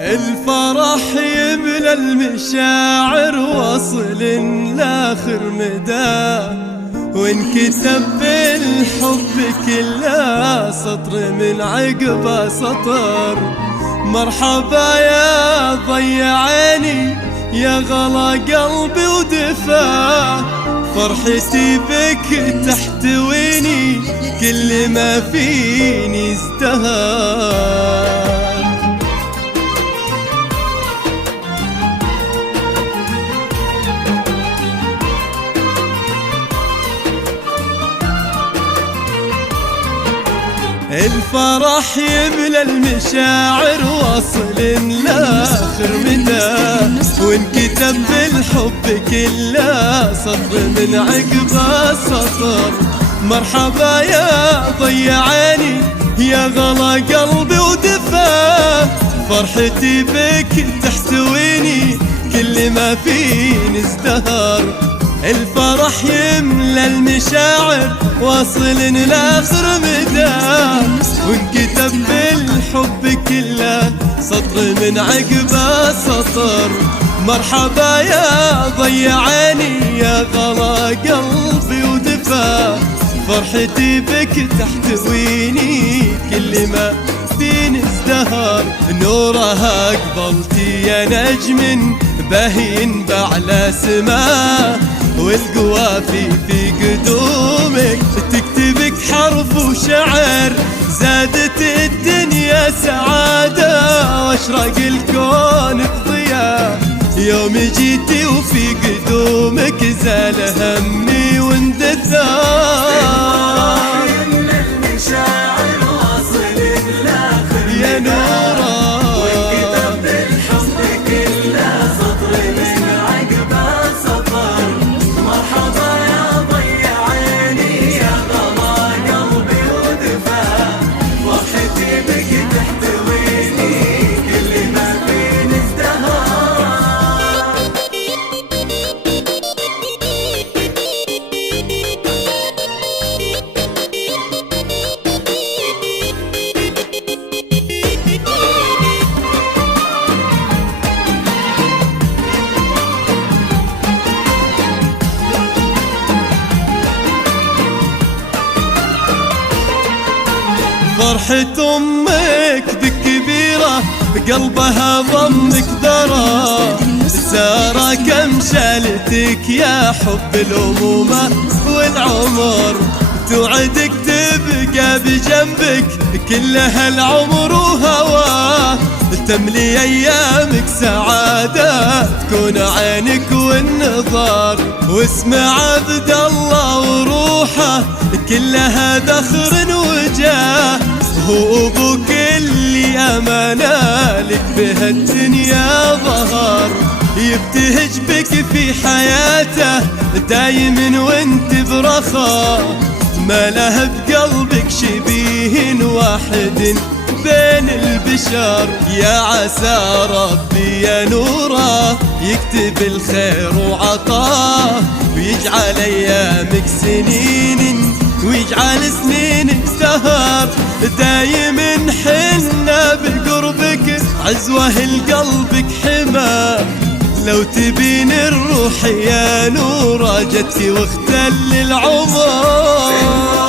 الفرح يملى المشاعر واصل لاخر مدى، وانكتب بالحب كله سطر من عقبه سطر. مرحبا يا ضي عيني يا غلا قلبي ودفا، فرحتي بك تحتويني كل ما فيني ازدهر. الفرح يملى المشاعر واصل لاخر مدى، وانكتب بالحب كله سطر من عقبه سطر. مرحبا يا ضي عيني يا غلا قلبي ودفا، فرحتي بك تحتويني كل ما فيني ازدهر. الفرح يملى المشاعر واصل لاخر مدى، وانكتب بالحب كله سطر من عقبه سطر. مرحبا يا ضي عيني يا غلا قلبي ودفا، فرحتي بك تحتويني كل ما فيني ازدهر. نورها قبلتي يا نجم باهين بعلى سماه، والقوافي في قدومك تكتبك حرف وشعر. زادت الدنيا سعادة واشرق الكون بضياء، يوم جيتي وفي قدومك زال همي واندثار. يا نورا فرحة أمك ذي كبيرة قلبها ضمك درى. سارة كم شالتك يا حب الأمومة والعمر، توعدك تبقى بجنبك كل هالعمر وهواه. تملي أيامك سعادة تكون عينك والنظار، واسمع عبد الله وروحه كلها ذخر وجاه. هو أبوك اللي أمانة لك بهالدنيا ظهر، يبتهج بك في حياته دايم وانت برخاء. ما له بقلبك شبيه واحد بين البشر، يا عسى ربي يا نوره يكتب الخير وعطاه، ويجعل ايامك سنين ويجعل سنينك سهر. دايم حنا بقربك عزوه لقلبك حما، لو تبين الروح يا نوره جتي واختل العمر.